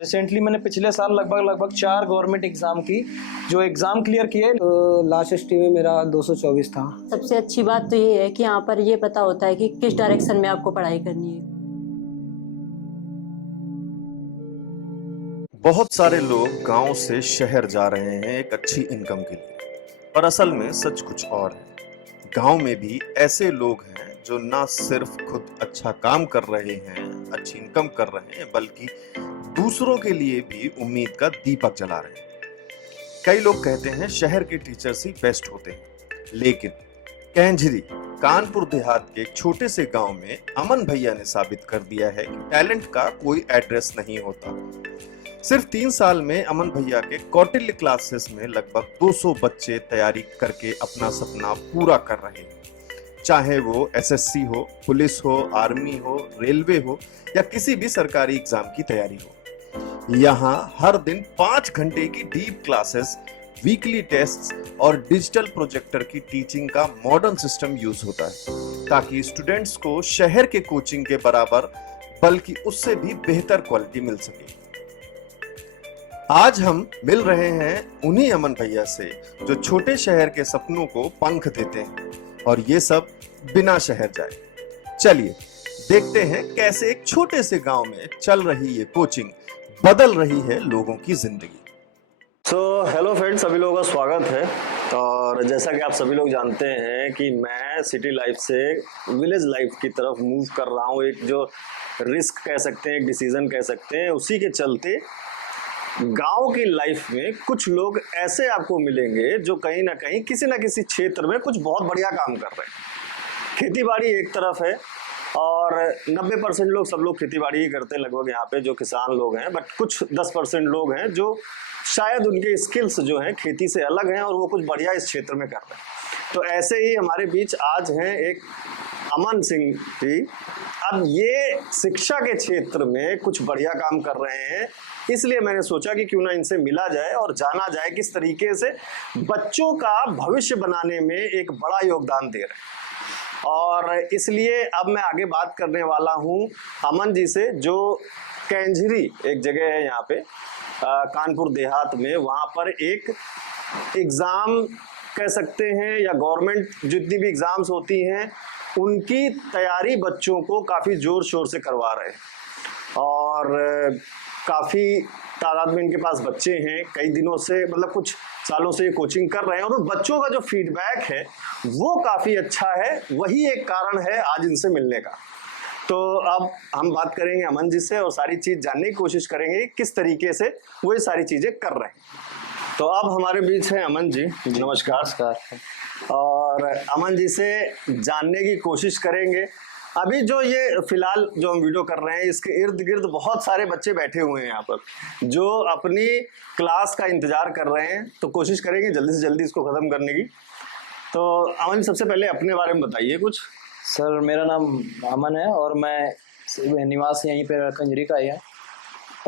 Recently मैंने पिछले साल लगभग 4 गवर्नमेंट एग्जाम की जो एग्जाम क्लियर किए। लास्ट स्ट्रीम में मेरा 224 था। सबसे अच्छी बात तो ये है कि यहाँ पर ये पता होता है कि किस डायरेक्शन में आपको पढ़ाई करनी है। बहुत सारे लोग गांव से शहर जा रहे हैं एक अच्छी इनकम के लिए, पर असल में सच कुछ और है। गांव में भी ऐसे लोग हैं जो ना सिर्फ खुद अच्छा काम कर रहे हैं, अच्छी इनकम कर रहे हैं, बल्कि दूसरों के लिए भी उम्मीद का दीपक जला रहे हैं। कई लोग कहते हैं शहर के टीचर्स ही बेस्ट होते हैं, लेकिन कैंझरी कानपुर देहात के एक छोटे से गांव में अमन भैया ने साबित कर दिया है कि टैलेंट का कोई एड्रेस नहीं होता। सिर्फ 3 साल में अमन भैया के कौटिल्य क्लासेस में लगभग 200 बच्चे तैयारी करके अपना सपना पूरा कर रहे हैं। चाहे वो एसएससी हो, पुलिस हो, आर्मी हो, रेलवे हो या किसी भी सरकारी एग्जाम की तैयारी हो। यहाँ हर दिन 5 घंटे की डीप क्लासेस, वीकली टेस्ट्स और डिजिटल प्रोजेक्टर की टीचिंग का मॉडर्न सिस्टम यूज होता है, ताकि स्टूडेंट्स को शहर के कोचिंग के बराबर बल्कि उससे भी बेहतर क्वालिटी मिल सके। आज हम मिल रहे हैं उन्हीं अमन भैया से जो छोटे शहर के सपनों को पंख देते हैं, और ये सब बिना शहर जाए। चलिए देखते हैं कैसे एक छोटे से गांव में चल रही ये कोचिंग बदल रही है लोगों की जिंदगी। हेलो फ्रेंड्स, सभी लोगों का स्वागत है। और जैसा कि आप सभी लोग जानते हैं कि मैं सिटी लाइफ से विलेज लाइफ की तरफ मूव कर रहा हूँ। एक जो रिस्क कह सकते हैं, एक डिसीजन कह सकते हैं, उसी के चलते गांव की लाइफ में कुछ लोग ऐसे आपको मिलेंगे जो कहीं ना कहीं किसी ना किसी क्षेत्र में कुछ बहुत बढ़िया काम कर रहे हैं। खेती बाड़ी एक तरफ है और 90% लोग, सब लोग खेती बाड़ी ही करते हैं लगभग यहाँ पे जो किसान लोग हैं, बट कुछ 10% लोग हैं जो शायद उनके स्किल्स जो हैं खेती से अलग हैं और वो कुछ बढ़िया इस क्षेत्र में कर रहे हैं। तो ऐसे ही हमारे बीच आज हैं एक अमन सिंह जी। अब ये शिक्षा के क्षेत्र में कुछ बढ़िया काम कर रहे हैं, इसलिए मैंने सोचा कि क्यों ना इनसे मिला जाए और जाना जाए किस तरीके से बच्चों का भविष्य बनाने में एक बड़ा योगदान दे रहे हैं। और इसलिए अब मैं आगे बात करने वाला हूं अमन जी से, जो कैंझरी एक जगह है यहाँ पे कानपुर देहात में। वहां पर एक एग्जाम कह सकते हैं या गवर्नमेंट जितनी भी एग्जाम्स होती हैं उनकी तैयारी बच्चों को काफी जोर शोर से करवा रहे हैं। और काफी तादाद में इनके पास बच्चे हैं, कई दिनों से, मतलब कुछ सालों से ये कोचिंग कर रहे हैं और बच्चों का जो फीडबैक है वो काफी अच्छा है। वही एक कारण है आज इनसे मिलने का। तो अब हम बात करेंगे अमन जी से और सारी चीज जानने की कोशिश करेंगे किस तरीके से वो ये सारी चीजें कर रहे हैं। तो अब हमारे बीच है अमन जी। नमस्कार। और अमन जी से जानने की कोशिश करेंगे। अभी जो ये फिलहाल जो हम वीडियो कर रहे हैं इसके इर्द गिर्द बहुत सारे बच्चे बैठे हुए हैं यहाँ पर जो अपनी क्लास का इंतजार कर रहे हैं, तो कोशिश करेंगे जल्दी से जल्दी इसको खत्म करने की। तो अमन, सबसे पहले अपने बारे में बताइए कुछ। सर, मेरा नाम अमन है और मैं निवास यहीं पे कैंझरी का ही है।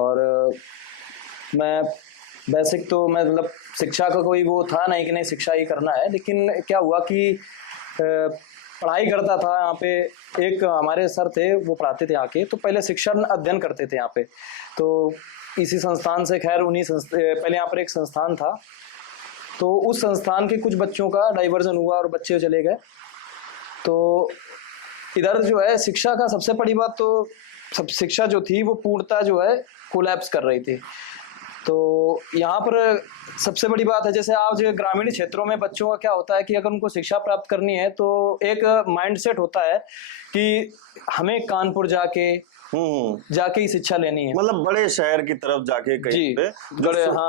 और मैं बेसिक तो मैं मतलब शिक्षा का कोई वो था नहीं कि नहीं शिक्षा ही करना है, लेकिन क्या हुआ कि पढ़ाई करता था यहाँ पे। एक हमारे सर थे, वो पढ़ाते थे आके, तो पहले शिक्षा अध्ययन करते थे यहाँ पे। तो इसी संस्थान से, खैर उन्हीं पहले यहाँ पर एक संस्थान था, तो उस संस्थान के कुछ बच्चों का डाइवर्जन हुआ और बच्चे चले गए। तो इधर जो है शिक्षा का सबसे बड़ी बात तो शिक्षा जो थी वो पूर्णतः जो है कोलैप्स कर रही थी। तो यहाँ पर सबसे बड़ी बात है, जैसे आज ग्रामीण क्षेत्रों में बच्चों का क्या होता है कि अगर उनको शिक्षा प्राप्त करनी है तो एक माइंडसेट होता है कि हमें कानपुर जाके ही शिक्षा लेनी है, मतलब बड़े शहर की तरफ जाके कहीं पे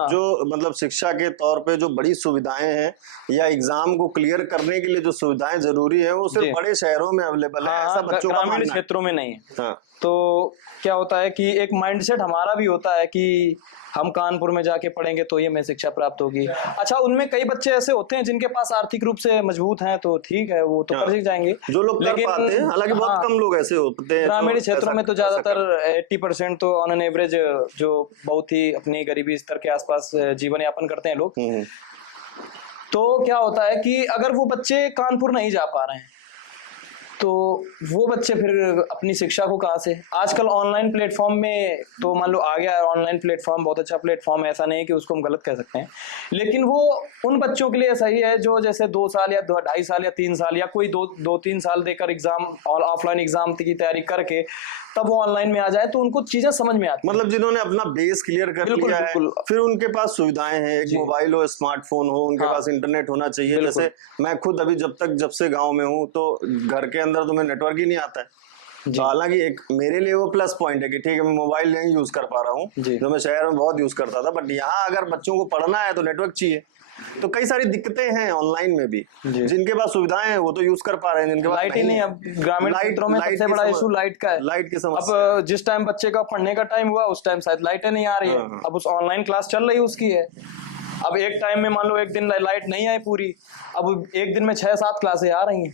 जो मतलब शिक्षा के तौर पे जो बड़ी सुविधाएं हैं या एग्जाम को क्लियर करने के लिए जो सुविधाएं जरूरी है वो सिर्फ बड़े शहरों में अवेलेबल है, ऐसा बच्चों का ग्रामीण क्षेत्रों में नहीं है। हाँ। तो क्या होता है कि एक माइंडसेट हमारा भी होता है कि हम कानपुर में जाके पढ़ेंगे तो ये हमें शिक्षा प्राप्त होगी। अच्छा, उनमें कई बच्चे ऐसे होते हैं जिनके पास आर्थिक रूप से मजबूत हैं, तो ठीक है, वो तो कर जाएंगे जो लोग कर पाते हैं। हालांकि बहुत कम लोग ऐसे होते हैं। ग्रामीण क्षेत्रों में तो ज्यादातर 80% तो ऑन एन एवरेज जो बहुत ही अपनी गरीबी स्तर के आसपास जीवन यापन करते हैं लोग। तो क्या होता है कि अगर वो बच्चे कानपुर नहीं जा पा रहे हैं तो वो बच्चे फिर अपनी शिक्षा को कहाँ से, आजकल ऑनलाइन प्लेटफॉर्म में तो मान लो आ गया है ऑनलाइन प्लेटफॉर्म, बहुत अच्छा प्लेटफॉर्म है, ऐसा नहीं है कि उसको हम गलत कह सकते हैं, लेकिन वो उन बच्चों के लिए सही है जो जैसे 2 साल या 2.5 साल या 3 साल या कोई 2-3 साल देकर एग्जाम और ऑफलाइन एग्जाम की तैयारी करके तब वो ऑनलाइन में आ जाए तो उनको चीजें समझ में आती मतलब जिन्होंने अपना बेस क्लियर कर बिल्कुल, लिया है, बिल्कुल। फिर उनके पास सुविधाएं हैं, एक जी। मोबाइल हो, स्मार्टफोन हो, उनके हाँ। पास इंटरनेट होना चाहिए। बिल्कुल। जैसे मैं खुद अभी जब से गांव में हूँ तो घर के अंदर तो मैं नेटवर्क ही नहीं आता है। जी। तो हालांकि एक मेरे लिए वो प्लस पॉइंट है कि ठीक है मैं मोबाइल नहीं यूज कर पा रहा हूँ, जी। जो मैं शहर में बहुत यूज करता था, बट यहाँ अगर बच्चों को पढ़ना है तो नेटवर्क चाहिए। तो कई सारी दिक्कतें हैं ऑनलाइन में भी, जी। जिनके पास सुविधाएं हैं वो तो यूज कर पा रहे हैं, जिनके पास लाइट ही नहीं, अब ग्रामीण क्षेत्रों में सबसे बड़ा इशू लाइट का है। लाइट की समस्या। अब जिस टाइम बच्चे का पढ़ने का टाइम हुआ उस टाइम शायद लाइटें नहीं आ रही है, हाँ। अब उस ऑनलाइन क्लास चल रही है उसकी है, अब एक टाइम में मान लो एक दिन लाइट नहीं आई पूरी, अब एक दिन में 6-7 क्लासें आ रही हैं,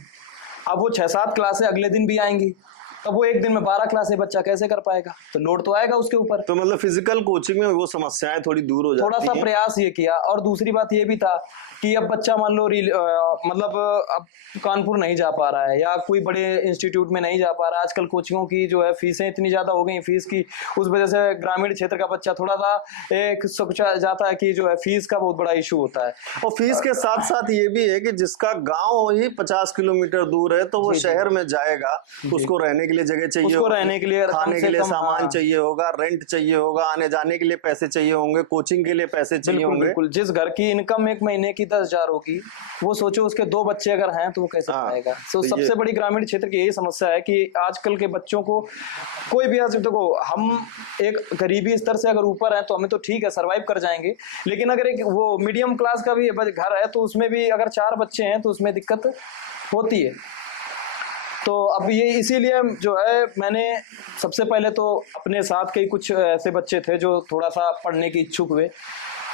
अब वो 6-7 क्लासें अगले दिन भी आएंगी, अब वो एक दिन में 12 क्लासें बच्चा कैसे कर पाएगा, तो लोड तो आएगा उसके ऊपर। तो मतलब फिजिकल कोचिंग में वो समस्याएं थोड़ी दूर हो जाती थोड़ा सा हैं। प्रयास ये किया, और दूसरी बात ये भी था कि अब बच्चा मान लो मतलब अब कानपुर नहीं जा पा रहा है या कोई बड़े इंस्टीट्यूट में नहीं जा पा रहा है, आजकल कोचिंगों की जो है फीसें इतनी ज्यादा हो गई फीस की, उस वजह से ग्रामीण क्षेत्र का बच्चा थोड़ा सा एक सोचा जाता है कि जो है फीस का बहुत बड़ा इशू होता है। और फीस के साथ साथ ये भी है कि जिसका गांव ही 50 किलोमीटर दूर है तो वो जी, जी। शहर में जाएगा, उसको रहने के लिए जगह चाहिए उसको होगी, रहने के लिए कम खाने से के लिए कम, सामान हाँ। चाहिए होगा, रेंट चाहिए होगा, आने जाने के लिए पैसे चाहिए होंगे, कोचिंग के लिए पैसे चाहिए बिल्कुल होंगे। बिल्कुल, जिस घर की इनकम एक महीने की 10,000 होगी, वो सोचो उसके 2 बच्चे अगर हैं तो वो कैसे हाँ, पाएगा। तो तो ये- सबसे बड़ी ग्रामीण क्षेत्र की यही समस्या है कि आजकल के बच्चों को कोई भी, आज देखो हम एक गरीबी स्तर से अगर ऊपर है तो हमें तो ठीक है सरवाइव कर जाएंगे, लेकिन अगर एक वो मीडियम क्लास का भी घर है तो उसमें भी अगर 4 बच्चे हैं तो उसमें दिक्कत होती है। तो अब ये इसीलिए जो है मैंने सबसे पहले तो अपने साथ के ही कुछ ऐसे बच्चे थे जो थोड़ा सा पढ़ने की इच्छुक हुए,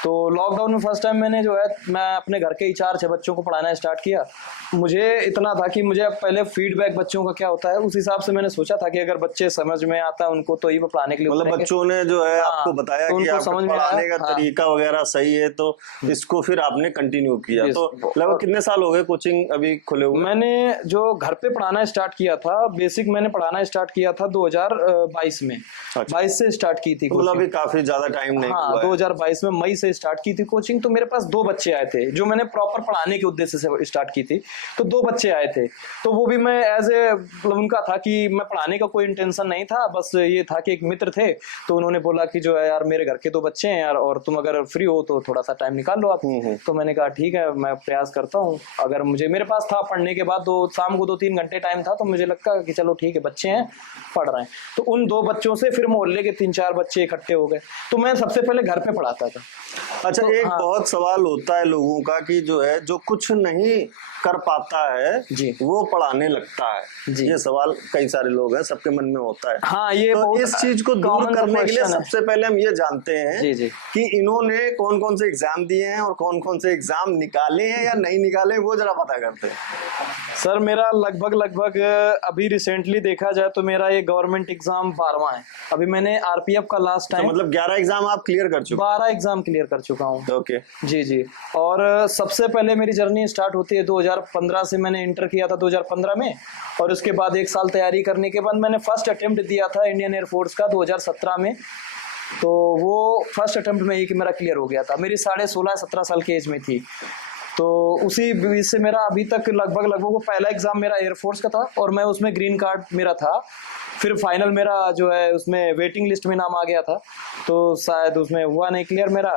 तो लॉकडाउन में फर्स्ट टाइम मैंने जो है मैं अपने घर के ही 4-6 बच्चों को पढ़ाना स्टार्ट किया। मुझे इतना था कि मुझे पहले फीडबैक बच्चों का क्या होता है उस हिसाब से मैंने सोचा था कि अगर बच्चे समझ में आता है उनको तो ही वो पढ़ाने के लिए मतलब उतरेंगे। बच्चों ने जो है हाँ, आपको बताया तो कि उनको आपको समझ में आया, पढ़ाने का हाँ। तरीका वगैरह सही है, तो इसको फिर आपने कंटिन्यू किया। Yes, तो लगभग कितने साल हो गए कोचिंग अभी खुले हुए? मैंने जो घर पे पढ़ाना स्टार्ट किया था, बेसिक मैंने पढ़ाना स्टार्ट किया था 2022 में। अच्छा। 22 से स्टार्ट की थी मतलब कोचिंग। अभी काफी ज्यादा टाइम नहीं हाँ, हुआ है। 2022 में मई से स्टार्ट की थी कोचिंग। तो मेरे पास 2 बच्चे आए थे जो मैंने प्रॉपर पढ़ाने के उद्देश्य से स्टार्ट की थी, तो 2 बच्चे आए थे, तो वो भी मैं एज ए मतलब उनका था कि मैं पढ़ाने का कोई इंटेंशन नहीं था, बस ये था कि एक मित्र थे तो उन्होंने बोला कि जो है यार मेरे घर के 2 बच्चे हैं यार और तुम अगर फ्री हो तो थोड़ा सा टाइम निकाल लो आप। तो मैंने कहा ठीक है मैं प्रयास करता हूँ, अगर मुझे मेरे पास था पढ़ने के बाद शाम को 2-3 घंटे टाइम था तो मुझे लगता कि चलो ठीक है बच्चे हैं पढ़ रहे हैं, तो उन 2 बच्चों से फिर मोहल्ले के 3-4 बच्चे इकट्ठे हो गए, तो मैं सबसे पहले घर पे पढ़ाता था। अच्छा, तो एक हाँ। बहुत सवाल होता है लोगों का कि जो है जो कुछ नहीं कर पाता है जी। वो पढ़ाने लगता है। जी। ये सवाल कई सारे लोग हैं, सबके मन में होता है। हाँ, ये तो बहुत इस चीज को दूर common करने के लिए question है। सबसे पहले हम ये जानते हैं जी, जी। कि इन्होंने कौन कौन से एग्जाम दिए हैं और कौन कौन से एग्जाम निकाले हैं या नहीं निकाले, वो जरा पता करते हैं। सर मेरा लगभग अभी रिसेंटली देखा जाए तो मेरा ये गवर्नमेंट एग्जाम 12वां है। अभी मैंने आरपीएफ का लास्ट तो टाइम मतलब 11 एग्जाम आप क्लियर कर चुके 12 एग्जाम क्लियर कर चुका हूँ। हैं। ओके। जी जी। और सबसे पहले मेरी जर्नी स्टार्ट होती है 2015 से, मैंने इंटर किया था 2015 में, और उसके बाद 1 साल तैयारी करने के बाद मैंने फर्स्ट अटेम्प्ट दिया था इंडियन एयरफोर्स का 2017 में। तो वो फर्स्ट अटेम्प्ट में ही कि मेरा क्लियर हो गया था, मेरी 16.5-17 साल की एज में थी। तो उसी बीच से मेरा अभी तक लगभग वो पहला एग्जाम मेरा एयरफोर्स का था और मैं उसमें ग्रीन कार्ड मेरा था, फिर फाइनल मेरा जो है उसमें वेटिंग लिस्ट में नाम आ गया था, तो शायद उसमें हुआ नहीं क्लियर मेरा,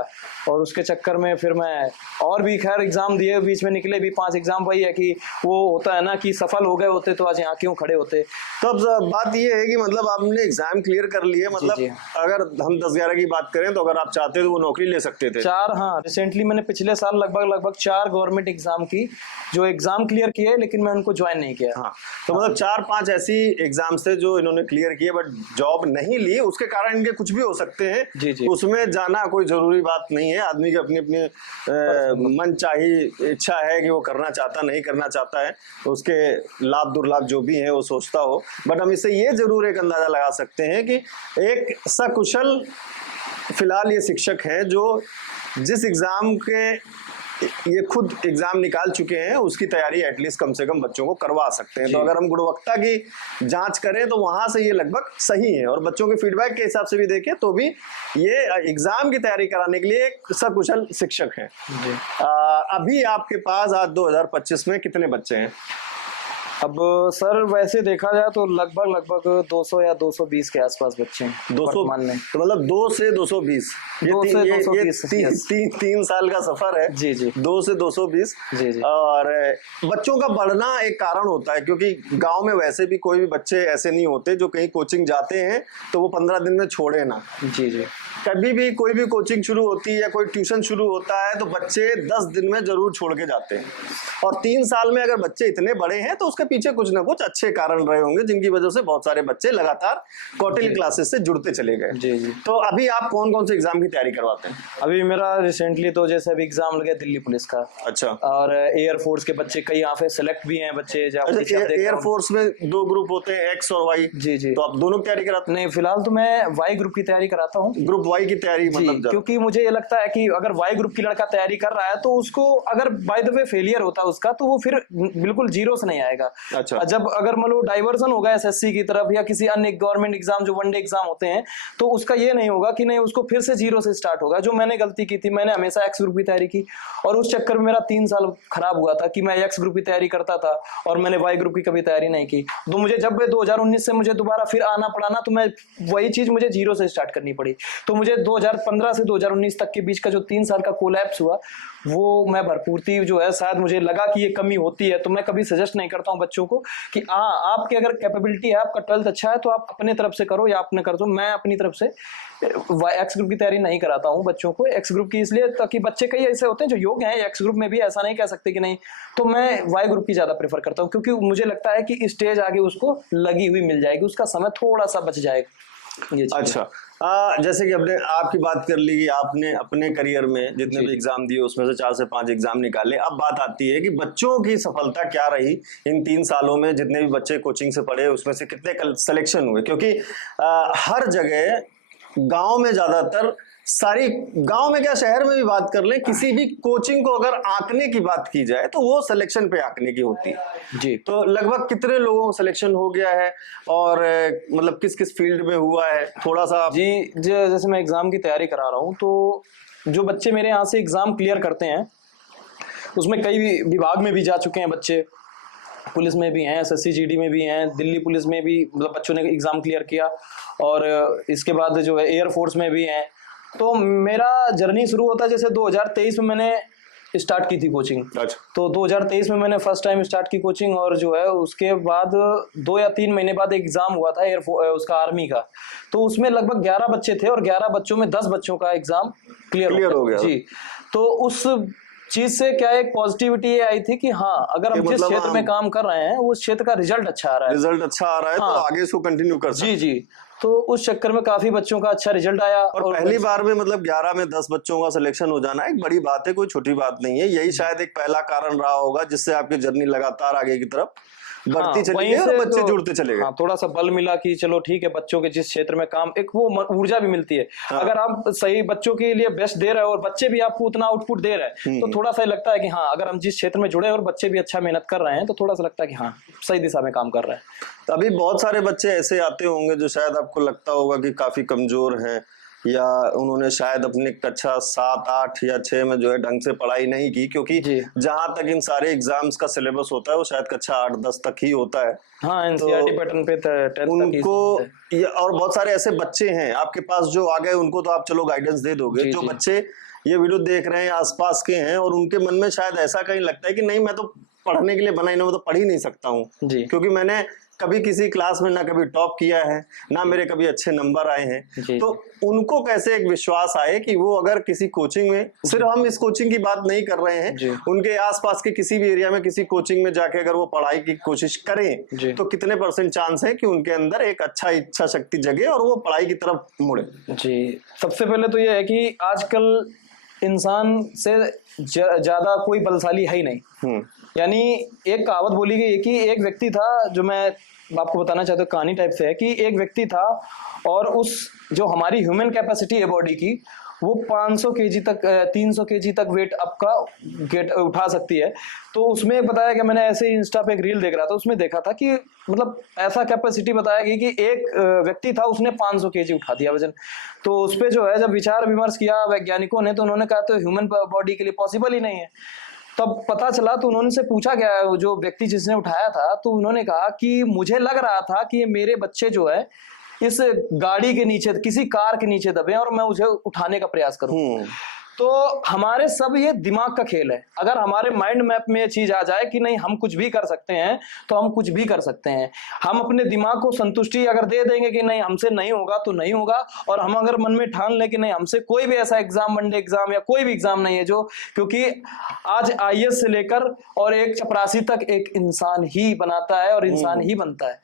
और उसके चक्कर में फिर मैं और भी खैर एग्जाम दिए, बीच में निकले भी 5 एग्जाम। वही है कि वो होता है ना कि सफल हो गए होते तो आज यहाँ क्यों खड़े होते। तो अब बात ये है कि मतलब आपने एग्जाम क्लियर कर लिए, मतलब जी। अगर हम 10-11 की बात करें तो अगर आप चाहते तो वो नौकरी ले सकते थे। 4, हाँ, रिसेंटली मैंने पिछले साल लगभग 4 गवर्नमेंट एग्जाम की जो एग्जाम क्लियर किए, लेकिन मैं उनको ज्वाइन नहीं किया। हाँ, तो मतलब 4-5 ऐसी एग्जाम्स थे जो इन्होंने क्लियर किए बट जॉब नहीं ली, उसके कारण इनके कुछ भी हो सकते हैं। जी, जी। उसमें जाना कोई जरूरी बात नहीं है, आदमी की अपनी अपनी मन चाही इच्छा है कि वो करना चाहता नहीं करना चाहता है, तो उसके लाभ दुर्लाभ जो भी है वो सोचता हो। बट हम इससे ये जरूर एक अंदाजा लगा सकते हैं कि एक सकुशल फिलहाल ये शिक्षक हैं जो जिस एग्जाम के ये खुद एग्जाम निकाल चुके हैं, उसकी तैयारी एटलीस्ट कम से कम बच्चों को करवा सकते हैं। तो अगर हम गुणवत्ता की जांच करें तो वहां से ये लगभग सही है, और बच्चों के फीडबैक के हिसाब से भी देखें तो भी ये एग्जाम की तैयारी कराने के लिए एक सकुशल शिक्षक हैं। अभी आपके पास आज 2025 में कितने बच्चे हैं? अब सर वैसे देखा जाए तो लगभग 200 या 220 के आसपास बच्चे हैं 200 वर्तमान में। तो मतलब 2 से 220, ये 2 से 220 तीन साल का सफर है। जी जी 2 से 220। जी जी और बच्चों का बढ़ना एक कारण होता है, क्योंकि गांव में वैसे भी कोई भी बच्चे ऐसे नहीं होते जो कहीं कोचिंग जाते हैं तो वो 15 दिन में छोड़े ना। जी जी कभी भी कोई भी कोचिंग शुरू होती है या कोई ट्यूशन शुरू होता है तो बच्चे 10 दिन में जरूर छोड़ के जाते हैं, और 3 साल में अगर बच्चे इतने बड़े हैं तो उसके पीछे कुछ ना कुछ अच्छे कारण रहे होंगे जिनकी वजह से बहुत सारे बच्चे लगातार क्वार्टरली क्लासेस से जुड़ते चले गए। जी जी। तो अभी आप कौन कौन से एग्जाम की तैयारी करवाते हैं? अभी मेरा रिसेंटली तो जैसे अभी एग्जाम लगे दिल्ली पुलिस का, अच्छा। और एयरफोर्स के बच्चे कई यहाँ पे सेलेक्ट भी हैं बच्चे। एयरफोर्स में 2 ग्रुप होते हैं, एक्स और वाई। जी जी। तो आप दोनों की तैयारी कराते हैं? नहीं, फिलहाल तो मैं वाई ग्रुप की तैयारी कराता हूँ। ग्रुप वाई की तैयारी मतलब क्योंकि मुझे ये लगता है कि अगर वाई ग्रुप की लड़का तैयारी कर रहा है तो उसको अगर बाय द वे फेलियर होता है उसका तो वो फिर बिल्कुल जीरो से नहीं आएगा। अच्छा। जब अगर मान लो डाइवर्जन होगा एसएससी की तरफ या किसी अन्य गवर्नमेंट एग्जाम जो वनडे एग्जाम होते हैं तो उसका ये नहीं होगा कि नहीं उसको फिर से जीरो से स्टार्ट होगा। जो मैंने गलती की थी, मैंने हमेशा एक्स ग्रुप की तैयारी की और उस चक्कर में मेरा 3 साल खराब हुआ था कि मैं एक्स ग्रुप की तैयारी करता था और मैंने वाई ग्रुप की कभी तैयारी नहीं की। तो मुझे जब 2019 से मुझे दोबारा फिर आना पड़ा ना तो मैं वही चीज मुझे जीरो से स्टार्ट करनी पड़ी। तो मुझे 2015 से 2019 तक के बीच का जो 3 साल का कोलैप्स हुआ वो मैं भरपूरती जो है, शायद मुझे लगा कि ये कमी होती है। तो मैं कभी सजेस्ट नहीं करता हूँ बच्चों को कि आपके अगर कैपेबिलिटी है, आपका 12th अच्छा है तो आप अपने तरफ से करो या अपने कर दो। मैं अपनी तरफ से एक्स ग्रुप की तैयारी नहीं कराता हूँ बच्चों को। एक्स ग्रुप की इसलिए ताकि बच्चे कई ऐसे होते हैं जो योग्य हैं एक्स ग्रुप में भी, ऐसा नहीं कह सकते कि नहीं। तो मैं वाई ग्रुप की ज्यादा प्रेफर करता हूँ क्योंकि मुझे लगता है कि स्टेज आगे उसको लगी हुई मिल जाएगी, उसका समय थोड़ा सा बच जाएगा। अच्छा। जैसे कि अपने आपकी बात कर ली, आपने अपने करियर में जितने भी एग्जाम दिए उसमें से 4 से 5 एग्जाम निकाले। अब बात आती है कि बच्चों की सफलता क्या रही इन 3 सालों में, जितने भी बच्चे कोचिंग से पढ़े उसमें से कितने सिलेक्शन हुए? क्योंकि हर जगह गांव में ज्यादातर सारी, गांव में क्या शहर में भी बात कर लें, किसी भी कोचिंग को अगर आंकने की बात की जाए तो वो सिलेक्शन पे आंकने की होती है। जी। तो लगभग कितने लोगों को सिलेक्शन हो गया है और मतलब किस किस फील्ड में हुआ है, थोड़ा सा? जी, जैसे मैं एग्जाम की तैयारी करा रहा हूँ तो जो बच्चे मेरे यहाँ से एग्जाम क्लियर करते हैं उसमें कई विभाग में भी जा चुके हैं बच्चे। पुलिस में भी हैं, एसएससी जीडी में भी हैं, दिल्ली पुलिस में भी मतलब बच्चों ने एग्जाम क्लियर किया, और इसके बाद जो है एयरफोर्स में भी हैं। तो मेरा जर्नी शुरू होता है जैसे 2023 में मैंने स्टार्ट की थी कोचिंग। अच्छा। तो 2023 में मैंने फर्स्ट टाइम स्टार्ट की कोचिंग, और जो है उसके बाद 2 या 3 महीने बाद एग्जाम हुआ था उसका आर्मी का। तो उसमें लगभग 11 बच्चे थे और 11 बच्चों में 10 बच्चों का एग्जाम क्लियर हो गया। जी। तो उस चीज से क्या एक पॉजिटिविटी ये आई थी कि हाँ, अगर हम जिस क्षेत्र में काम कर रहे हैं उस क्षेत्र का रिजल्ट अच्छा आ रहा है, तो आगे इसको कंटिन्यू कर सकते। जी जी। तो उस चक्कर में काफी बच्चों का अच्छा रिजल्ट आया। और पहली बार में मतलब 11 में 10 बच्चों का सिलेक्शन हो जाना एक बड़ी बात है, कोई छोटी बात नहीं है। यही शायद एक पहला कारण रहा होगा जिससे आपकी जर्नी लगातार आगे की तरफ बढ़ती चली गई और बच्चे जुड़ते चले गए। थोड़ा सा बल मिला कि चलो ठीक है, बच्चों के जिस क्षेत्र में काम, एक वो ऊर्जा भी मिलती है। अगर आप सही बच्चों के लिए बेस्ट दे रहे हो और बच्चे भी आपको उतना आउटपुट दे रहे हैं तो थोड़ा सा लगता है कि हाँ, अगर हम जिस क्षेत्र में जुड़े और बच्चे भी अच्छा मेहनत कर रहे हैं तो थोड़ा सा लगता है कि हाँ, सही दिशा में काम कर रहे हैं। तो अभी बहुत सारे बच्चे ऐसे आते होंगे जो शायद आपको लगता होगा कि काफी कमजोर हैं, या उन्होंने शायद अपनी कक्षा 7, 8 या 6 में जो है ढंग से पढ़ाई नहीं की, क्योंकि जहां तक इन सारे एग्जाम्स का सिलेबस होता है वो शायद कक्षा 8-10 तक ही होता है। हाँ, एनसीईआरटी पैटर्न पे 10 तक उनको और बहुत सारे ऐसे बच्चे हैं आपके पास जो आ गए, उनको तो आप चलो गाइडेंस दे दोगे। जो बच्चे ये वीडियो देख रहे हैं आसपास के हैं और उनके मन में शायद ऐसा कहीं लगता है कि नहीं, मैं तो पढ़ने के लिए बना ही नहीं, मैं तो पढ़ ही नहीं सकता हूँ क्योंकि मैंने कभी किसी क्लास में ना कभी टॉप किया है, ना मेरे कभी अच्छे नंबर आए हैं। तो उनको कैसे एक विश्वास आए कि वो अगर किसी कोचिंग में, सिर्फ हम इस कोचिंग की बात नहीं कर रहे हैं, उनके आसपास के किसी भी एरिया में किसी कोचिंग में जाके अगर वो पढ़ाई की कोशिश करें तो कितने % चांस है कि उनके अंदर एक अच्छा इच्छा शक्ति जगे और वो पढ़ाई की तरफ मुड़े? जी, सबसे पहले तो ये है कि आजकल इंसान से ज्यादा कोई बलशाली है ही नहीं। यानी एक कहावत बोली गई है कि एक व्यक्ति था, जो मैं आपको बताना चाहता हूँ कहानी टाइप से है, कि एक व्यक्ति था और उस जो हमारी ह्यूमन कैपेसिटी है बॉडी की, वो 500 केजी तक 300 केजी तक वेट आपका उठा सकती है। तो उसमें बताया कि मैंने ऐसे ही इंस्टा पे एक रील देख रहा था, उसमें देखा था कि मतलब ऐसा कैपेसिटी बताया गया कि एक व्यक्ति था, उसने 500 केजी उठा दिया वजन। तो उस पे जो है जब विचार विमर्श किया वैज्ञानिकों ने, तो उन्होंने कहा तो ह्यूमन बॉडी के लिए पॉसिबल ही नहीं है। तब पता चला, तो उन्होंने से पूछा गया जो व्यक्ति जिसने उठाया था, तो उन्होंने कहा कि मुझे लग रहा था कि मेरे बच्चे जो है इस गाड़ी के नीचे, किसी कार के नीचे दबे और मैं उसे उठाने का प्रयास करूं। तो हमारे सब ये दिमाग का खेल है। अगर हमारे माइंड मैप में ये चीज आ जाए कि नहीं हम कुछ भी कर सकते हैं, तो हम कुछ भी कर सकते हैं। हम अपने दिमाग को संतुष्टि अगर दे देंगे कि नहीं हमसे नहीं होगा तो नहीं होगा, और हम अगर मन में ठान लें कि नहीं हमसे कोई भी ऐसा एग्जाम, वनडे एग्जाम या कोई भी एग्जाम नहीं है जो, क्योंकि आज आईएएस से लेकर और एक चपरासी तक एक इंसान ही बनाता है और इंसान ही बनता है।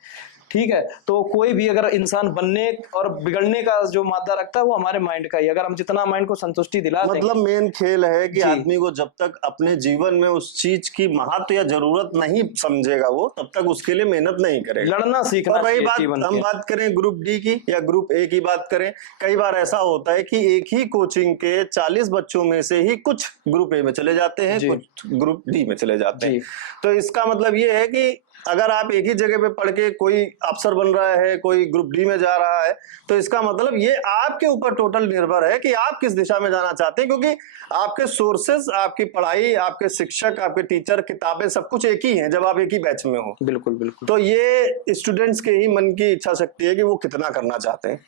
ठीक है, तो कोई भी अगर इंसान बनने और बिगड़ने का जो मादा रखता है वो हमारे माइंड का ही। अगर हम जितना माइंड को संतुष्टि दिला देंगे, मतलब मेन खेल है कि आदमी को जब तक अपने जीवन में उस चीज की महत्व या जरूरत नहीं समझेगा वो तब तक उसके लिए मेहनत नहीं करेगा, लड़ना सीखना। वही बात हम बात करें ग्रुप डी की या ग्रुप ए की बात करें, कई बार ऐसा होता है कि एक ही कोचिंग के 40 बच्चों में से ही कुछ ग्रुप ए में चले जाते हैं, कुछ ग्रुप डी में चले जाते हैं। तो इसका मतलब ये है कि अगर आप एक ही जगह पे पढ़ के कोई अफसर बन रहा है, कोई ग्रुप डी में जा रहा है, तो इसका मतलब ये आपके ऊपर टोटल निर्भर है कि आप किस दिशा में जाना चाहते हैं, क्योंकि आपके सोर्सेस, आपकी पढ़ाई, आपके शिक्षक, आपके टीचर, किताबें सब कुछ एक ही हैं जब आप एक ही बैच में हो। बिल्कुल बिल्कुल। तो ये स्टूडेंट्स के ही मन की इच्छा शक्ति है कि वो कितना करना चाहते हैं।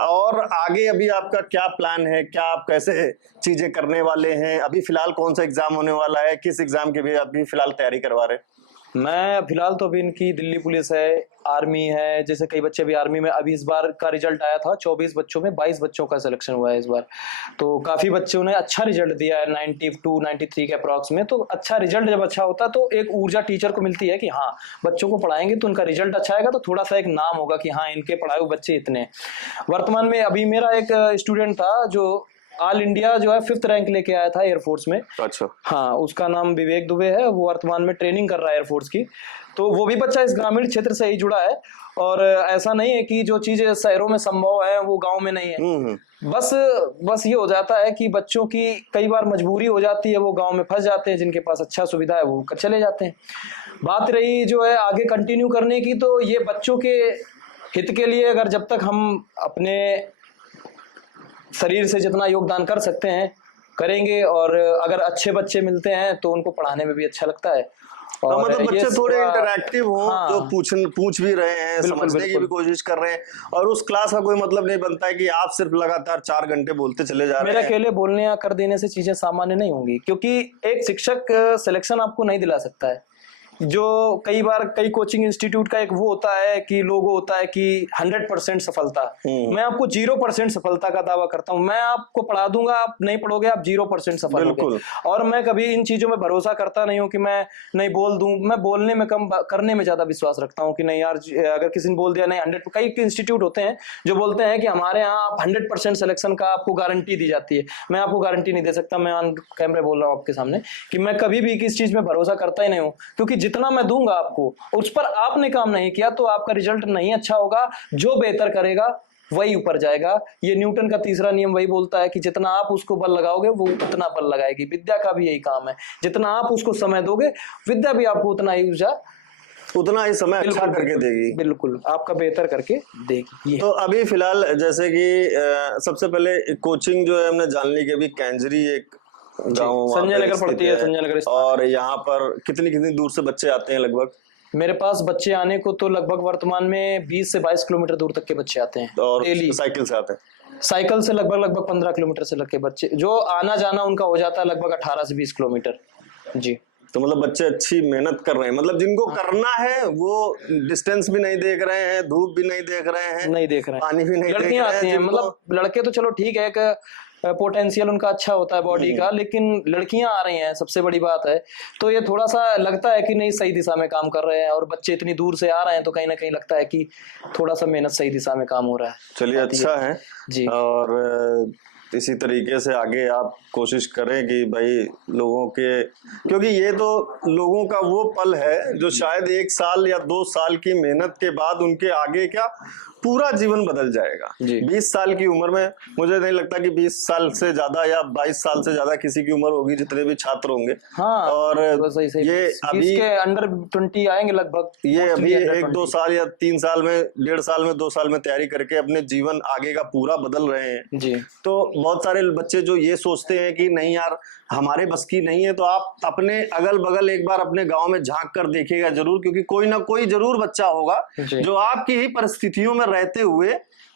और आगे अभी आपका क्या प्लान है, क्या आप कैसे चीजें करने वाले हैं? अभी फिलहाल कौन सा एग्जाम होने वाला है, किस एग्जाम की भी अभी फिलहाल तैयारी करवा रहे हैं? मैं फिलहाल तो अभी इनकी दिल्ली पुलिस है, आर्मी है, जैसे कई बच्चे भी आर्मी में, अभी इस बार का रिजल्ट आया था 24 बच्चों में 22 बच्चों का सिलेक्शन हुआ है इस बार। तो काफी बच्चों ने अच्छा रिजल्ट दिया है, 92 93 के अप्रॉक्स में। तो अच्छा रिजल्ट जब अच्छा होता है तो एक ऊर्जा टीचर को मिलती है कि हाँ बच्चों को पढ़ाएंगे तो उनका रिजल्ट अच्छा आएगा, तो थोड़ा सा एक नाम होगा कि हाँ इनके पढ़ाए हुए बच्चे इतने। वर्तमान में अभी मेरा एक स्टूडेंट था जो ऑल इंडिया जो है 5th रैंक लेके आया था एयरफोर्स में। अच्छा। हाँ, उसका नाम विवेक दुबे है, वो वर्तमान में ट्रेनिंग कर रहा है एयरफोर्स की। तो वो भी बच्चा इस ग्रामीण क्षेत्र से ही जुड़ा है, और ऐसा नहीं है कि जो चीजें शहरों में संभव है वो गांव में नहीं है। बस ये हो जाता है कि बच्चों की कई बार मजबूरी हो जाती है, वो गांव में फंस जाते हैं, जिनके पास अच्छा सुविधा है वो चले जाते हैं। बात रही जो है आगे कंटिन्यू करने की, तो ये बच्चों के हित के लिए अगर जब तक हम अपने शरीर से जितना योगदान कर सकते हैं करेंगे, और अगर अच्छे बच्चे मिलते हैं तो उनको पढ़ाने में भी अच्छा लगता है। और मतलब बच्चे थोड़े इंटरैक्टिव हो, हाँ, जो पूछ भी रहे हैं, समझने की भी कोशिश कर रहे हैं, और उस क्लास का कोई मतलब नहीं बनता है कि आप सिर्फ लगातार 4 घंटे बोलते चले जा रहे हैं। मेरे अकेले बोलने या कर देने से चीजें सामान्य नहीं होंगी, क्योंकि एक शिक्षक सिलेक्शन आपको नहीं दिला सकता है। जो कई बार कई कोचिंग इंस्टीट्यूट का एक वो होता है कि लोगो होता है कि 100% सफलता, मैं आपको 0% सफलता का दावा करता हूं। मैं आपको पढ़ा दूंगा, आप नहीं पढ़ोगे, आप 0% सफल होगे। और मैं कभी इन चीजों में भरोसा करता नहीं हूं कि मैं नहीं बोल दूं। मैं बोलने में कम, करने में ज्यादा विश्वास रखता हूं कि नहीं यार, अगर किसी ने बोल दिया नहीं 100, कई इंस्टीट्यूट होते हैं जो बोलते हैं कि हमारे यहाँ आप 100% सिलेक्शन का आपको गारंटी दी जाती है। मैं आपको गारंटी नहीं दे सकता। मैं ऑन कैमरे बोल रहा हूँ आपके सामने कि मैं कभी भी किस चीज में भरोसा करता ही नहीं हूँ, क्योंकि जितना मैं दूंगा आपको उस पर आपने काम नहीं किया तो आपका रिजल्ट नहीं अच्छा होगा। जो बेहतर करेगा वही ऊपर जाएगा। ये न्यूटन का तीसरा नियम वही बोलता है कि जितना आप उसको बल लगाओगे वो उतना बल लगाएगी। विद्या का भी यही काम है, जितना आप उसको समय दोगे विद्या भी आपको उतना ही ऊर्जा, उतना ही समय अच्छा करके देगी। बिल्कुल, आपका बेहतर करके देगी। तो अभी फिलहाल जैसे कि सबसे पहले कोचिंग जो है हमने जान ली कि अभी कैंजरी एक गाँव संजय नगर पड़ती है, संजय नगर। और यहाँ पर कितनी दूर से बच्चे आते हैं लगभग? मेरे पास बच्चे आने को तो लगभग वर्तमान में 20 से 22 किलोमीटर दूर तक के बच्चे आते हैं। और डेली साइकिल से आते हैं? साइकिल से लगभग 15 किलोमीटर से लग के बच्चे, जो आना जाना उनका हो जाता है लगभग 18 से 20 किलोमीटर। जी, तो मतलब बच्चे अच्छी मेहनत कर रहे हैं, मतलब जिनको करना है वो डिस्टेंस भी नहीं देख रहे हैं, धूप भी नहीं देख रहे हैं, नहीं देख रहे हैं, पानी भी नहीं देख रहे हैं। लड़कियां आती हैं, मतलब लड़के तो चलो ठीक है, एक पोटेंशियल उनका अच्छा होता है बॉडी का, लेकिन लड़कियां आ रही हैं, सबसे बड़ी बात है। तो ये थोड़ा सा लगता है कि नहीं सही दिशा में काम कर रहे हैं, और बच्चे इतनी दूर से आ रहे हैं तो कहीं ना कहीं लगता है कि थोड़ा सा मेहनत सही दिशा में काम हो रहा है। चलिए अच्छा है जी। और इसी तरीके से आगे आप कोशिश करें कि भाई लोगों के, क्योंकि ये तो लोगों का वो पल है जो शायद 1 साल या 2 साल की मेहनत के बाद उनके आगे क्या पूरा जीवन बदल जाएगा। जी। 20 साल की उम्र में मुझे नहीं लगता कि 20 साल से ज्यादा या 22 साल से ज्यादा किसी की उम्र होगी जितने भी छात्र होंगे। हाँ, और सही सही। ये 20 अभी के अंडर 20 आएंगे लगभग। ये अभी Mostly under 1-2 20। साल या 3 साल में, 1.5 साल में, 2 साल में तैयारी करके अपने जीवन आगे का पूरा बदल रहे हैं। जी। तो बहुत सारे बच्चे जो ये सोचते हैं कि नहीं यार हमारे बस की नहीं है, तो आप अपने अगल बगल एक बार अपने गांव में झांक कर देखिएगा जरूर, क्योंकि कोई ना कोई जरूर बच्चा होगा जी। जो आपकी ही परिस्थितियों में रहते हुए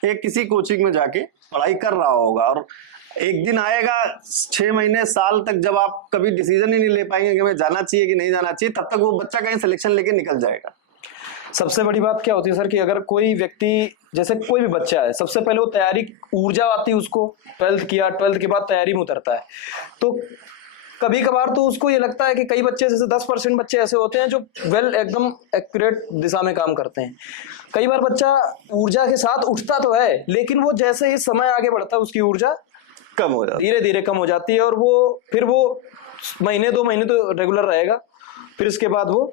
एक किसी कोचिंग में जाके पढ़ाई कर रहा होगा। और एक दिन आएगा 6 महीने साल तक जब आप कभी डिसीजन ही नहीं ले पाएंगे कि हमें जाना चाहिए कि नहीं जाना चाहिए, तब तक वो बच्चा कहीं सिलेक्शन लेके निकल जाएगा। सबसे बड़ी बात क्या होती है सर कि अगर कोई व्यक्ति, जैसे कोई भी बच्चा है, सबसे पहले वो तैयारी, ऊर्जा आती है उसको, 12th किया, 12th के बाद तैयारी में उतरता है, तो कभी कभार तो उसको ये लगता है कि कई बच्चे, जैसे 10% बच्चे ऐसे होते हैं जो एकदम एक्यूरेट दिशा में काम करते हैं। कई बार बच्चा ऊर्जा के साथ उठता तो है, लेकिन वो जैसे ही समय आगे बढ़ता है उसकी ऊर्जा कम हो जाता है, धीरे धीरे कम हो जाती है, और वो फिर वो महीने 2 महीने तो रेगुलर रहेगा, फिर इसके बाद वो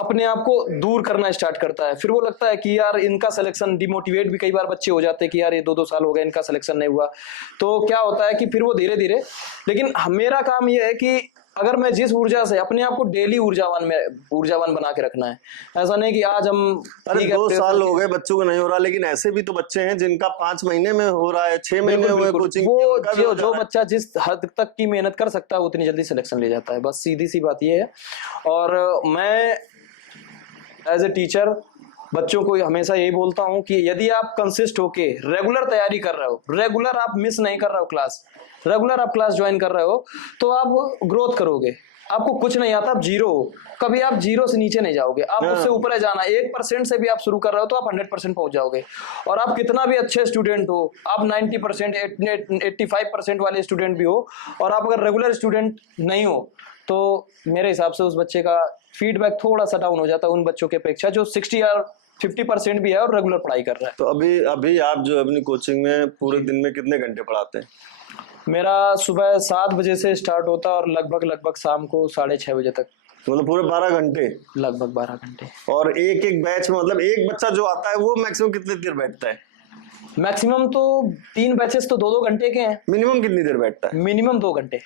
अपने आप को दूर करना स्टार्ट करता है। फिर वो लगता है कि यार इनका सिलेक्शन, डिमोटिवेट भी कई बार बच्चे हो जाते हैं कि यार ये 2-2 साल हो गए इनका सिलेक्शन नहीं हुआ। तो क्या होता है कि फिर वो धीरे धीरे, लेकिन मेरा काम ये है कि अगर मैं जिस ऊर्जा से अपने आप को डेली ऊर्जावान बना के रखना है, ऐसा नहीं कि आज हम, अरे 2 साल हो गए बच्चों को नहीं हो रहा, लेकिन ऐसे भी तो बच्चे हैं जिनका 5 महीने में हो रहा है, 6 महीने हुए कोचिंग। वो जो बच्चा जिस हद तक की मेहनत कर सकता है उतनी जल्दी सिलेक्शन ले जाता है, बस सीधी सी बात ये है। और मैं एज ए टीचर बच्चों को हमेशा यही बोलता हूँ कि यदि आप कंसिस्ट होके रेगुलर तैयारी कर रहे हो, रेगुलर आप मिस नहीं कर रहे हो क्लास, रेगुलर आप क्लास ज्वाइन कर रहे हो, तो आप ग्रोथ करोगे। आपको कुछ नहीं आता, आप जीरो हो, कभी आप जीरो से नीचे नहीं जाओगे, आप उससे ऊपर है जाना। 1% से भी आप शुरू कर रहे हो तो आप 100% पहुंच जाओगे। और आप कितना भी अच्छे स्टूडेंट हो, आप 90%, 85% वाले स्टूडेंट भी हो, और आप अगर रेगुलर स्टूडेंट नहीं हो, तो मेरे हिसाब से उस बच्चे का फीडबैक थोड़ा सा डाउन हो जाता है उन बच्चों की अपेक्षा जो 60 या 50% भी है और रेगुलर पढ़ाई कर रहा है। तो अभी आप जो अपनी कोचिंग में पूरे दिन में कितने घंटे पढ़ाते हैं? मेरा सुबह 7 बजे से स्टार्ट होता है और लगभग शाम को 6:30 बजे तक। मतलब पूरे 12 घंटे? लगभग 12 घंटे। और एक बैच में, मतलब एक बच्चा जो आता है वो मैक्सिमम कितनी देर बैठता है? मैक्सिमम तो 3 बैचेस तो 2-2 घंटे के हैं। मिनिमम कितनी देर बैठता है? मिनिमम 2 घंटे।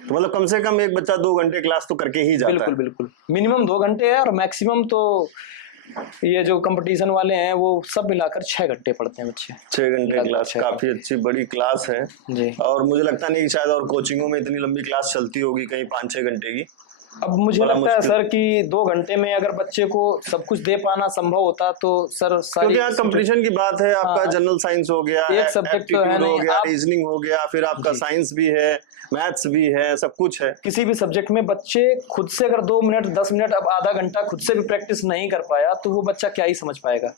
तो मतलब कम से कम एक बच्चा 2 घंटे क्लास तो करके ही जाता है। बिल्कुल। मिनिमम 2 घंटे है, और मैक्सिमम तो ये जो कंपटीशन वाले हैं वो सब मिलाकर 6 घंटे पढ़ते हैं बच्चे। 6 घंटे क्लास, काफी अच्छी बड़ी क्लास है जी। और मुझे लगता नहीं कि शायद और कोचिंगों में इतनी लंबी क्लास चलती होगी, कहीं 5-6 घंटे की। अब मुझे लगता है सर कि 2 घंटे में अगर बच्चे को सब कुछ दे पाना संभव होता तो सर क्योंकि यहाँ कंपटीशन की बात है, आपका जनरल साइंस हो गया, एक सब्जेक्ट तो है नहीं, हो गया, रीजनिंग हो गया, फिर आपका साइंस भी है, मैथ्स भी है, सब कुछ है। किसी भी सब्जेक्ट में बच्चे खुद से अगर 2 मिनट 10 मिनट अब आधा घंटा खुद से भी प्रैक्टिस नहीं कर पाया तो वो बच्चा क्या ही समझ पाएगा।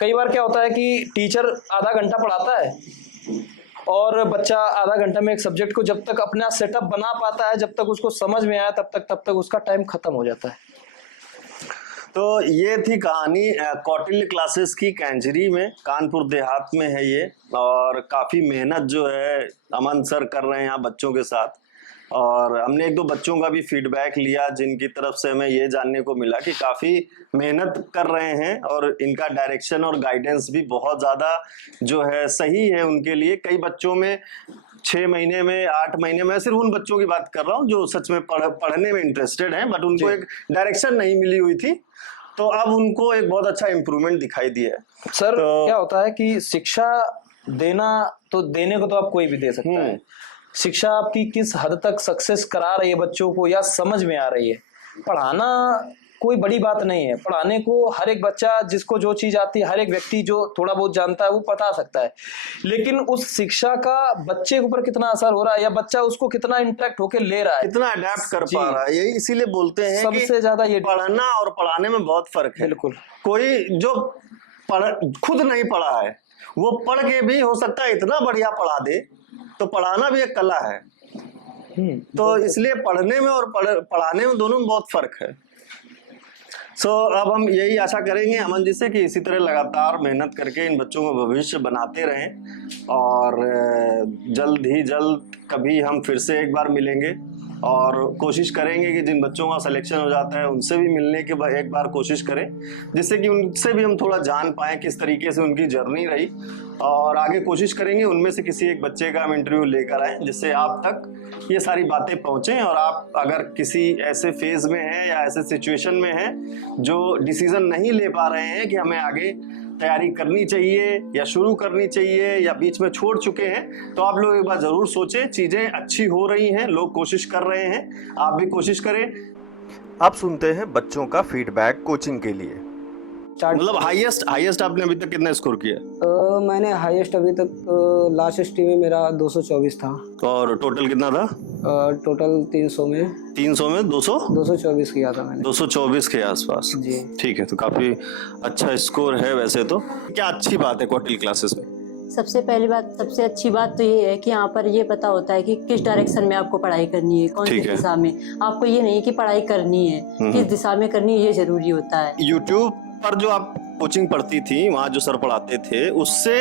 कई बार क्या होता है कि टीचर आधा घंटा पढ़ाता है और बच्चा आधा घंटा में एक सब्जेक्ट को जब तक अपना सेटअप बना पाता है, जब तक उसको समझ में आया, तब तक उसका टाइम खत्म हो जाता है। तो ये थी कहानी कौटिल्य क्लासेस की, कैंजरी में, कानपुर देहात में है ये। और काफ़ी मेहनत जो है अमन सर कर रहे हैं यहाँ बच्चों के साथ। और हमने 1-2 बच्चों का भी फीडबैक लिया जिनकी तरफ से हमें ये जानने को मिला कि काफ़ी मेहनत कर रहे हैं और इनका डायरेक्शन और गाइडेंस भी बहुत ज़्यादा जो है सही है उनके लिए। कई बच्चों में 6 महीने में, 8 महीने में, सिर्फ उन बच्चों की बात कर रहा हूँ जो सच में पढ़ने में इंटरेस्टेड हैं, बट उनको एक डायरेक्शन नहीं मिली हुई थी, तो अब उनको एक बहुत अच्छा इम्प्रूवमेंट दिखाई दिया है। सर क्या होता है कि शिक्षा देने को तो आप कोई भी दे सकता है, शिक्षा आपकी किस हद तक सक्सेस करा रही है बच्चों को या समझ में आ रही है। पढ़ाना कोई बड़ी बात नहीं है, पढ़ाने को हर एक बच्चा जिसको जो चीज आती है, हर एक व्यक्ति जो थोड़ा बहुत जानता है वो बता सकता है, लेकिन उस शिक्षा का बच्चे के ऊपर कितना असर हो रहा है या बच्चा उसको कितना इंटरेक्ट होके ले रहा है, कितना अडेप्ट कर पा रहा है, यही इसीलिए बोलते हैं सबसे ज्यादा ये पढ़ना और पढ़ाने में बहुत फर्क है। बिल्कुल। कोई जो खुद नहीं पढ़ा है वो पढ़ के भी हो सकता है इतना बढ़िया पढ़ा दे, तो पढ़ाना भी एक कला है। तो इसलिए पढ़ने में और पढ़ाने में दोनों में बहुत फर्क है। अब हम यही आशा करेंगे अमन जी से कि इसी तरह लगातार मेहनत करके इन बच्चों को भविष्य बनाते रहें और जल्द ही जल्द कभी हम फिर से एक बार मिलेंगे और कोशिश करेंगे कि जिन बच्चों का सिलेक्शन हो जाता है उनसे भी मिलने के बाद एक बार कोशिश करें, जिससे कि उनसे भी हम थोड़ा जान पाएँ किस तरीके से उनकी जर्नी रही, और आगे कोशिश करेंगे उनमें से किसी एक बच्चे का हम इंटरव्यू लेकर आएँ जिससे आप तक ये सारी बातें पहुँचें, और आप अगर किसी ऐसे फेज़ में हैं या ऐसे सिचुएशन में हैं जो डिसीज़न नहीं ले पा रहे हैं कि हमें आगे तैयारी करनी चाहिए या शुरू करनी चाहिए या बीच में छोड़ चुके हैं, तो आप लोग एक बार ज़रूर सोचें। चीज़ें अच्छी हो रही हैं, लोग कोशिश कर रहे हैं, आप भी कोशिश करें। आप सुनते हैं बच्चों का फीडबैक कोचिंग के लिए। मतलब हाईएस्ट आपने अभी तक कितना स्कोर किया? मैंने हाईएस्ट अभी तक लास्ट एसटी में मेरा 224 था। और टोटल कितना था? टोटल 300 में 224 किया था मैंने। 224 के आसपास जी। ठीक है, तो काफी अच्छा स्कोर है। वैसे तो क्या अच्छी बात है क्वार्टरली क्लासेस में? सबसे पहली बात, सबसे अच्छी बात तो ये है कि यहाँ पर ये पता होता है कि किस डायरेक्शन में आपको पढ़ाई करनी है, कौन सी ठीक है। दिशा में। आपको ये नहीं कि पढ़ाई करनी है, किस दिशा में करनी है, ये जरूरी होता है। यूट्यूब पर जो आप कोचिंग पढ़ती थी, वहाँ जो सर पढ़ाते थे, उससे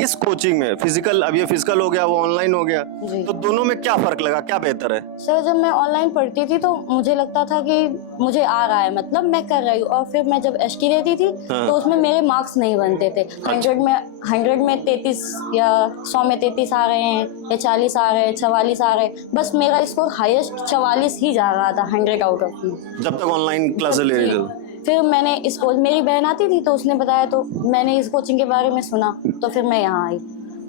इस कोचिंग में फिजिकल, अब ये फिजिकल हो गया, वो ऑनलाइन हो गया, जी। तो दोनों में क्या फर्क लगा, क्या बेहतर है? सर जब मैं ऑनलाइन पढ़ती थी तो मुझे लगता था कि मुझे आ रहा है, मतलब मैं कर रही हूँ, और फिर मैं जब एसटी देती थी हाँ। तो उसमें मेरे मार्क्स नहीं बनते थे। 100 में 33 या 100 में 33 आ रहे हैं या 40 आ रहे हैं, 44 आ रहे हैं, बस मेरा स्कोर हाईएस्ट 44 ही जा रहा था 100 आउट ऑफ में। जब तक ऑनलाइन क्लासेस ले रही थी। फिर मैंने इस कोच, मेरी बहन आती थी तो उसने बताया, तो मैंने इस कोचिंग के बारे में सुना, तो फिर मैं यहाँ आई।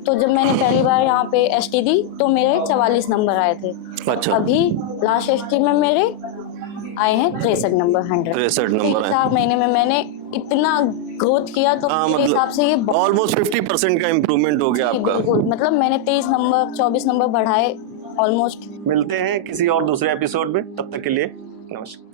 तो जब मैंने पहली बार यहाँ पे एसटी दी तो मेरे 44 नंबर आए थे। अच्छा। अभी लास्ट एसटी में मेरे आए हैं 63 नंबर 100। 63 नंबर है। 4 महीने में मैंने इतना ग्रोथ किया, तो मेरे हिसाब से ये ऑलमोस्ट 50% का इम्प्रूवमेंट हो गया आपका। बिल्कुल, मतलब मैंने 23 नंबर 24 नंबर बढ़ाए ऑलमोस्ट। मिलते हैं किसी और दूसरे एपिसोड में, तब तक के लिए नमस्कार।